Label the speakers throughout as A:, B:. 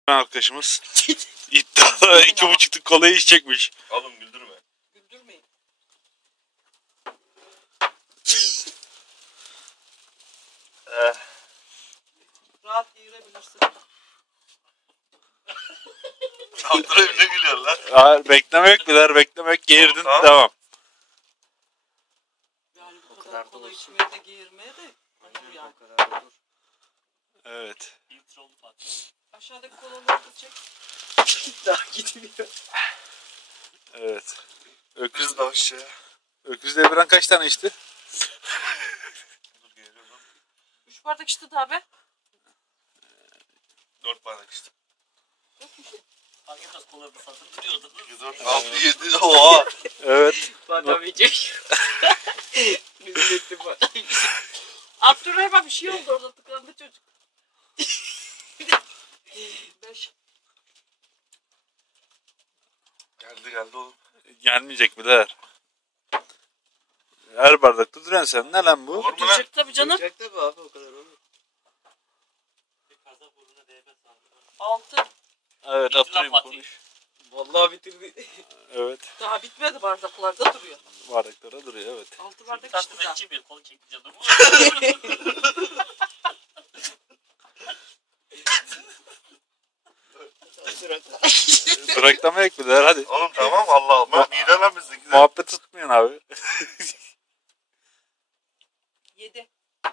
A: Arkadaşımız iddialı 2,5'luk kolayı içecekmiş.
B: Oğlum güldürme.
C: Güldürmeyin. Rahat yiyebilirsin.
B: Abdurrahim ne gülüyor lan?
A: Hayır, beklemek biler, beklemek geğirdin,
B: Tamam.
A: devam.
C: Yani bu
D: O
C: kadar
D: kadar da
C: kola
D: olsun.
C: içmeye de geğirmeye de olur yani.
D: O kadar olur.
A: Evet.
C: Aşağıdaki kolaları da çek.
D: Daha gitmiyor.
A: Evet. Öküz,
B: Kız da aşağı.
A: Öküz Devran kaç tane içti?
B: Dur geliyor lan.
C: 3 bardak içti daha be.
B: 4 bardak işte.
C: Yok mu şey?
E: Fark etmez kolarını satıp duruyordunuz.
B: 4, 6, 7. Oha.
A: Evet.
D: Bana bir çek. Rezil ettim bana.
C: Abdurrahim'e bir şey oldu orada, tıkandı çocuk. 5.
B: Geldi oğlum.
A: Gelmeyecek biler. Her bardakta duruyorsun sen. Ne lan bu?
B: Olur mu lan?
C: Duracak tabii canım.
D: Duracak tabii abi, o kadar olur.
E: Kaza burnuna değmez sandım.
C: 6.
A: Evet,
E: Bitti lan
A: Abdurrahim
E: Fatih.
A: konuş.
D: Vallahi bitirdi.
A: Evet.
C: Daha bitmedi, bardaklarda duruyor.
A: Bardaklara duruyor, evet.
C: 6 bardak içti
E: Taktım
C: daha.
E: ben içeyim bir kolu çekmeyeceğim.
A: Bıraklamayak biler, hadi.
B: Oğlum tamam Allah Allah. Mide lan bizdeki.
A: Muhabbet tutmuyorsun abi.
C: 7.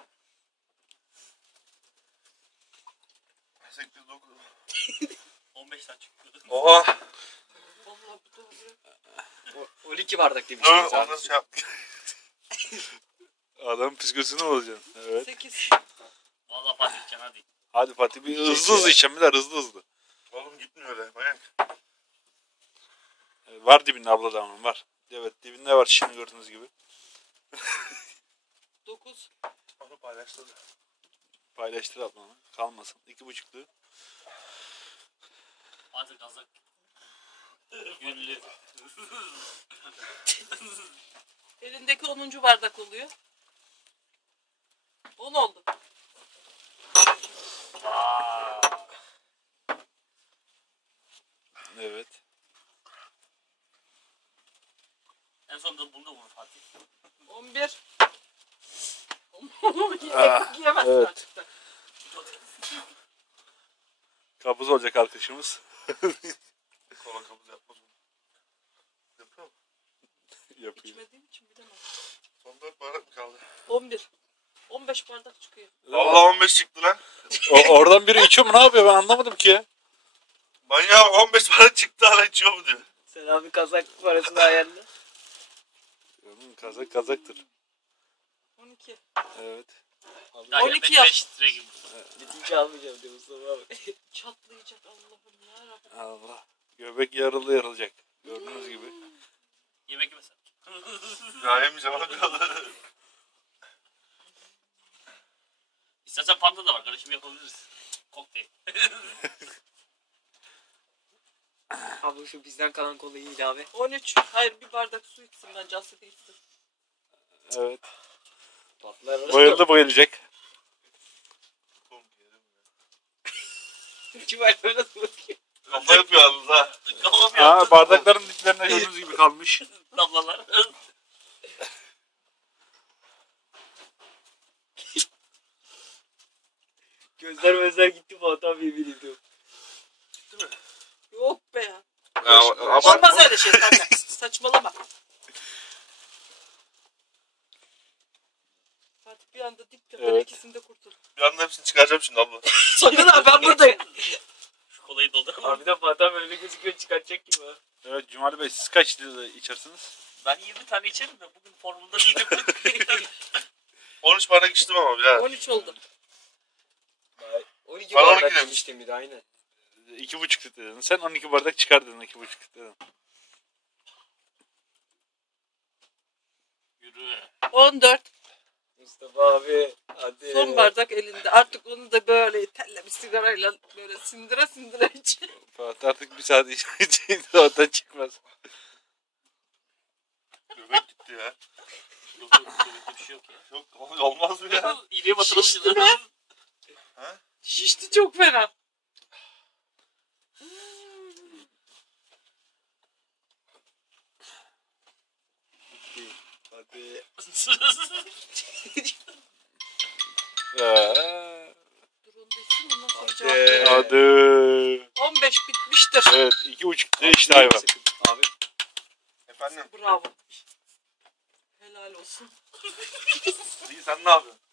B: 8, 9.
E: 15 tane çıkıyordu.
B: Oha.
C: Vallahi bu doğru.
D: 12 bardak
B: Dur
D: demiştiniz
B: onu
D: abi.
B: şey yap.
A: Adamın psikolojisini bozacaksın. Evet.
C: 8.
E: Valla Fatih içeceksin hadi.
A: Hadi Fatih, bir hızlı hızlı içeceğim biler, hızlı hızlı.
B: Oğlum gitmiyor öyle. Manyak.
A: Var dibinde abla damın, var. Evet, dibinde var, şimdi gördüğünüz gibi.
C: 9.
B: Onu paylaştı.
A: Paylaştır ablanı. Kalmasın. 2,5'lü.
E: Hadi kazak. Güllü.
C: Elindeki 10. bardak oluyor. 10 oldu.
A: Evet.
E: En sonunda bunu da vurur Fatih.
C: 11.
A: Ah,
C: Yiyemezsin
A: evet.
C: artık da.
A: Kabız olacak arkadaşımız.
B: Kola kabız yapmaz mı? Yapıyor mu?
A: Yapıyor.
C: İçmediğim için bilemem.
B: Son 4 bardak mı kaldı?
C: 11. 15 bardak çıkıyor.
B: Allah 15 çıktı lan.
A: Oradan biri içiyor mu, ne yapıyor, ben anlamadım ki ya.
B: Manyak 15 bardak çıktı hala içiyor mu diyor.
D: Sen abi kazak parasını ayarla.
A: Kazak kazaktır.
C: 12.
A: Evet.
E: Daha
C: 12 yap.
E: 5 litre gibi.
D: Bitince almayacağım diyor Mustafa abi.
C: Çatlayacak Allah'ım yarabbim.
A: Allah. Göbek yarılacak. Gördüğünüz gibi.
E: Yemek yemesen.
B: Ya yemeyeceğim abi kaldı.
E: İstersen panda da var. Karışım yapabiliriz. Kokteyl.
D: Abi şu bizden kalan kolayı ilave.
C: 13. Hayır, bir bardak su içsin bence, asidi içsin.
A: Evet.
D: Patlar.
A: Bayıldı, bayılacak.
D: Kim var böyle nasıl bakıyor?
B: Kafa yapıyor yalnız ha.
E: Kafam
A: Aa,
E: yaptı.
A: bardakların diplerine gördüğünüz gibi kalmış.
E: Damlalar.
D: Gözler gitti Fatih abi, yemin ediyorum.
C: Yok be ya.
B: Ya,
C: Olmaz öyle şey kanka. Saçmalama. Fatih bir anda dip yapar,
A: Evet.
C: ikisini de kurtul.
B: Bir anda hepsini çıkaracağım şimdi abla.
C: Sakın ha, ben buradayım.
E: Şu kolayı dolduralım.
D: Harbiden Fatih abi öyle gözüküyor, çıkartacak gibi ha.
A: Evet, Cumali Bey, siz kaç litre içersiniz?
E: Ben 20 tane içerim de bugün formunda değilim.
B: 13 bardak içtim ama birader.
C: 13 oldu.
D: 12
B: Ben 12
D: bardak
B: demiştim.
D: demiştim bir de aynen.
A: 2,5 litre dedin. Sen 12 bardak çıkar dedin, 2,5 litreden.
E: Yürü.
C: 14.
D: Mustafa abi hadi.
C: Son bardak elinde. Artık onu da böyle telle bir sigarayla böyle sindire sindire iç.
A: Fatih artık bir saat içeceğin zaten çıkmaz.
B: Göbek gitti ya.
E: Yok yok göbekte bir şey yok ya.
B: Yok olmaz mı ya?
E: İğneye batıralım.
C: Şişti be. Şişti çok fena.
D: Hadi.
C: Dur onu da içsin ondan sonra
D: Hadi.
C: cevap verelim.
A: Hadi.
C: 15 bitmiştir.
A: Evet 2,5'te işte hayvan.
D: Abi.
B: Efendim.
C: Bravo. Helal olsun.
B: İyi sen ne yapıyorsun?